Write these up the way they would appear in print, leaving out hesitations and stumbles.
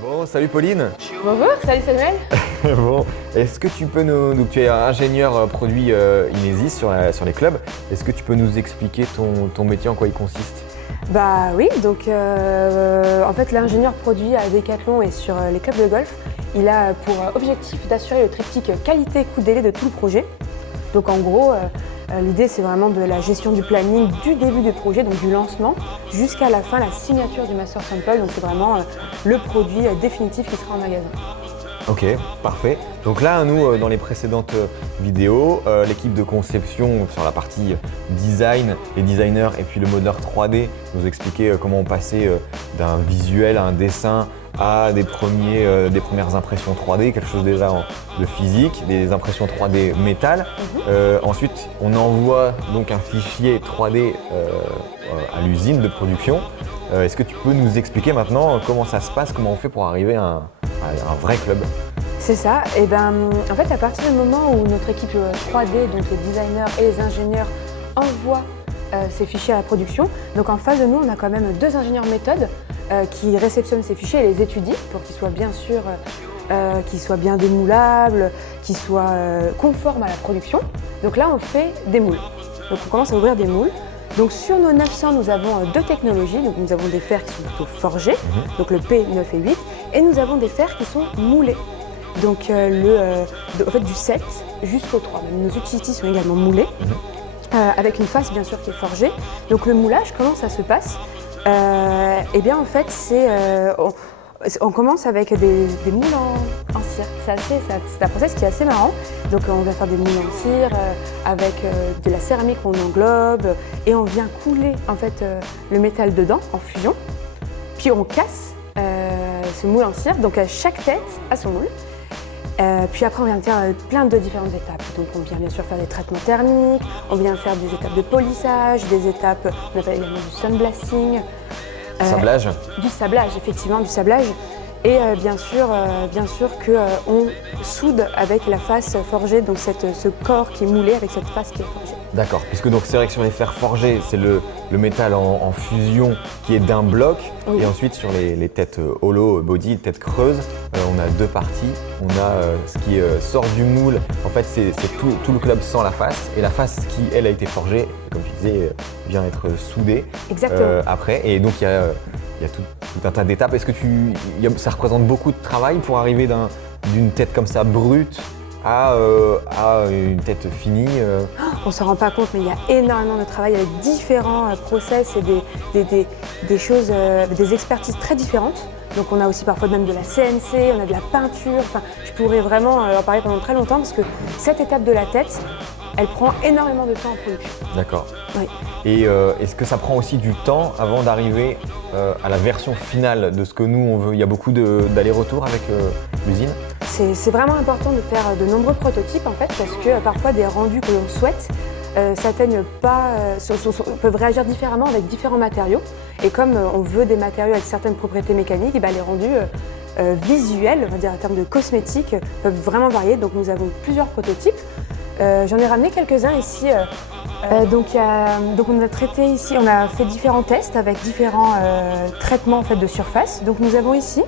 Bon, salut Pauline. Bonjour, salut Samuel. Bon, est-ce que tu peux donc tu es ingénieur produit Inesis sur les clubs. Est-ce que tu peux nous expliquer ton métier, en quoi il consiste? Bah oui, donc en fait l'ingénieur produit à Decathlon et sur les clubs de golf, il a pour objectif d'assurer le triptyque qualité-coût-délai de tout le projet. Donc en gros, l'idée c'est vraiment de la gestion du planning du début du projet, donc du lancement, jusqu'à la fin, la signature du master sample. Donc c'est vraiment le produit définitif qui sera en magasin. Ok, parfait. Donc là, nous, dans les précédentes vidéos, l'équipe de conception sur la partie design, les designers et puis le modeleur 3D nous expliquait comment on passait d'un visuel à un dessin à des premières impressions 3D, quelque chose déjà de physique, des impressions 3D métal. Ensuite, on envoie donc un fichier 3D à l'usine de production. Est-ce que tu peux nous expliquer maintenant comment ça se passe, comment on fait pour arriver à un vrai club? C'est ça, et en fait à partir du moment où notre équipe 3D, donc les designers et les ingénieurs, envoient ces fichiers à la production, donc en face de nous on a quand même 2 ingénieurs méthodes qui réceptionnent ces fichiers et les étudient pour qu'ils soient bien sûr, qu'ils soient bien démoulables, qu'ils soient conformes à la production. Donc là on fait des moules, donc on commence à ouvrir des moules. Donc sur nos 900 nous avons 2 technologies, donc nous avons des fers qui sont plutôt forgés, donc le P9 et 8, et nous avons des fers qui sont moulés. Donc en fait, du 7 jusqu'au 3. Même nos utilities sont également moulées, avec une face bien sûr qui est forgée. Donc le moulage, comment ça se passe? Eh bien en fait, on commence avec des moules en cire. C'est un process qui est assez marrant. Donc on va faire des moules en cire avec de la céramique qu'on englobe et on vient couler en fait le métal dedans en fusion. Puis on casse ce moule en cire. Donc chaque tête a son moule. Puis après, on vient faire plein de différentes étapes. Donc on vient bien sûr faire des traitements thermiques, on vient faire des étapes de polissage, des étapes, on appelle également du sandblasting. Sablage? Du sablage, effectivement, du sablage. Et bien sûr qu'on soude avec la face forgée, donc ce corps qui est moulé avec cette face qui est forgée. D'accord, puisque donc c'est vrai que sur les fers forgés, c'est le métal en fusion qui est d'un bloc. Oui. Et ensuite sur les têtes hollow body, têtes creuses, on a 2 parties. On a ce qui sort du moule, en fait c'est tout le club sans la face, et la face qui elle a été forgée, comme tu disais, vient être soudée. Exactement. Après. Et donc il y a tout un tas d'étapes. Est-ce que ça représente beaucoup de travail pour arriver d'une tête comme ça brute à une tête finie? On ne s'en rend pas compte, mais il y a énormément de travail avec différents process et des choses, des expertises très différentes. Donc on a aussi parfois même de la CNC, on a de la peinture. Enfin, je pourrais vraiment en parler pendant très longtemps parce que cette étape de la tête, elle prend énormément de temps en production. D'accord. Oui. Et est-ce que ça prend aussi du temps avant d'arriver à la version finale de ce que nous on veut? Il y a beaucoup d'allers-retours avec l'usine? C'est vraiment important de faire de nombreux prototypes en fait, parce que parfois des rendus que l'on souhaite s'atteignent pas, peuvent réagir différemment avec différents matériaux. Et comme on veut des matériaux avec certaines propriétés mécaniques, et les rendus visuels, on va dire en termes de cosmétiques, peuvent vraiment varier. Donc nous avons plusieurs prototypes. J'en ai ramené quelques-uns ici. Donc on a traité ici, on a fait différents tests avec différents traitements en fait, de surface. Donc nous avons ici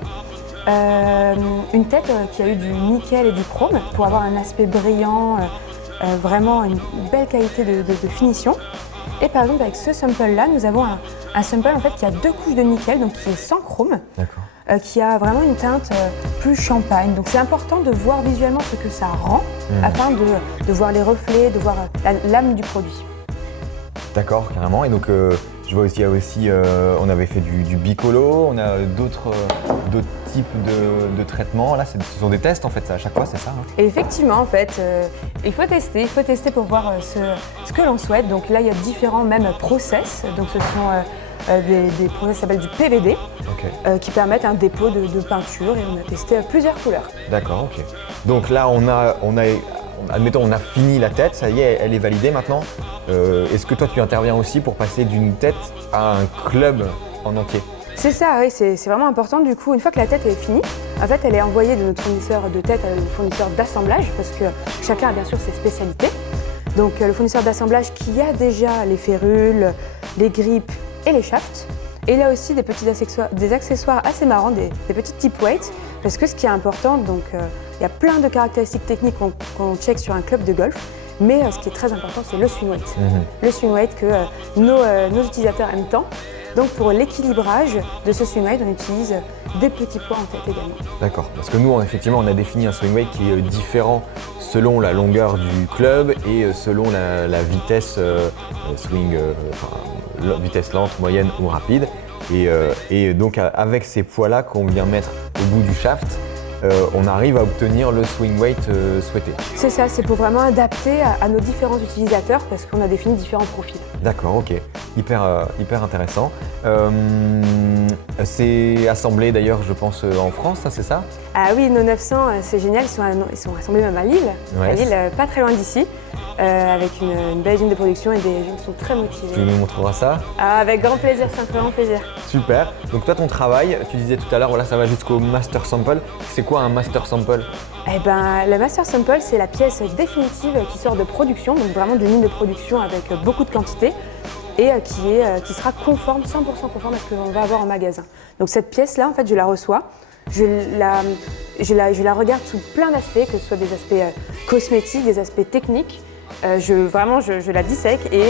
une tête qui a eu du nickel et du chrome pour avoir un aspect brillant, vraiment une belle qualité de finition. Et par exemple avec ce sample-là, nous avons un sample en fait, qui a 2 couches de nickel, donc qui est sans chrome, qui a vraiment une teinte plus champagne. Donc c'est important de voir visuellement ce que ça rend, afin de voir les reflets, de voir l'âme du produit. D'accord, carrément. Et donc je vois aussi, on avait fait du bicolo, on a d'autres types de traitements. Là, ce sont des tests en fait, ça, à chaque fois, c'est ça, hein? Et effectivement, en fait, il faut tester pour voir ce que l'on souhaite. Donc là, il y a différents même process. Donc ce sont des process qui s'appellent du PVD, qui permettent un dépôt de peinture, et on a testé plusieurs couleurs. D'accord, ok. Donc là, admettons, on a fini la tête, ça y est, elle est validée maintenant. Est-ce que toi, tu interviens aussi pour passer d'une tête à un club en entier? C'est ça, oui, c'est vraiment important. Du coup, une fois que la tête est finie, en fait, elle est envoyée de notre fournisseur de tête à notre fournisseur d'assemblage, parce que chacun a bien sûr ses spécialités. Donc le fournisseur d'assemblage qui a déjà les férules, les grippes et les shafts, Et il a aussi des accessoires assez marrants, des petits tip weights, parce que ce qui est important, donc il y a plein de caractéristiques techniques qu'on check sur un club de golf, mais ce qui est très important, c'est le swing weight. Le swing weight que nos utilisateurs aiment tant. Donc pour l'équilibrage de ce swing weight, on utilise des petits poids en tête également. D'accord, parce que nous, effectivement, on a défini un swing weight qui est différent selon la longueur du club et selon la vitesse vitesse lente, moyenne ou rapide. Et donc avec ces poids-là qu'on vient mettre au bout du shaft, on arrive à obtenir le swing weight souhaité. C'est ça, c'est pour vraiment adapter à nos différents utilisateurs parce qu'on a défini différents profils. D'accord, ok. Hyper intéressant. C'est assemblé d'ailleurs, je pense, en France, c'est ça? Ah oui, nos 900, c'est génial, ils sont assemblés même à Lille, pas très loin d'ici, avec une belle usine de production et des gens qui sont très motivés. Tu nous montreras ça? Avec grand plaisir, c'est un très grand plaisir. Super. Donc toi, ton travail, tu disais tout à l'heure, voilà, ça va jusqu'au master sample. C'est quoi un master sample? Eh ben, le master sample, c'est la pièce définitive qui sort de production, donc vraiment d'une ligne de production avec beaucoup de quantité et qui sera conforme, 100% conforme à ce que l'on va avoir en magasin. Donc cette pièce-là, en fait, je la reçois, je la regarde sous plein d'aspects, que ce soit des aspects cosmétiques, des aspects techniques. Je la dissèque et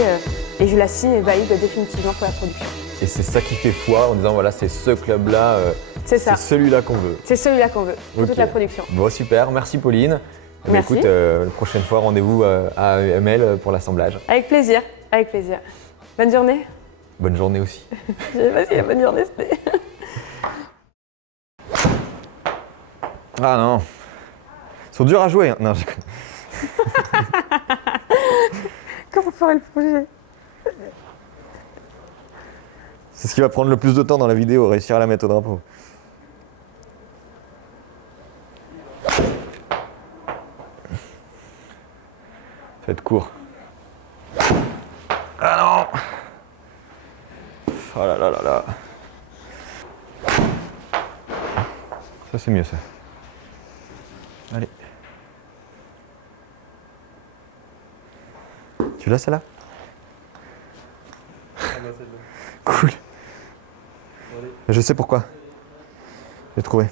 je la signe et valide définitivement pour la production. Et c'est ça qui fait foi en disant voilà, c'est ce club-là, c'est celui-là qu'on veut. C'est celui-là qu'on veut pour toute la production. Bon, super, merci Pauline. Merci. Écoute, la prochaine fois, rendez-vous à EML pour l'assemblage. Avec plaisir, avec plaisir. Bonne journée. Bonne journée aussi. Vas-y, bonne journée, c'était. Ah non, ils sont durs à jouer. Hein. Non, je... Comment ferait le projet? C'est ce qui va prendre le plus de temps dans la vidéo, réussir à la mettre au drapeau. Ça va être court. Ah non! Oh là là là là. Ça c'est mieux ça. Allez. Tu l'as celle-là? Cool. Je sais pourquoi. J'ai trouvé.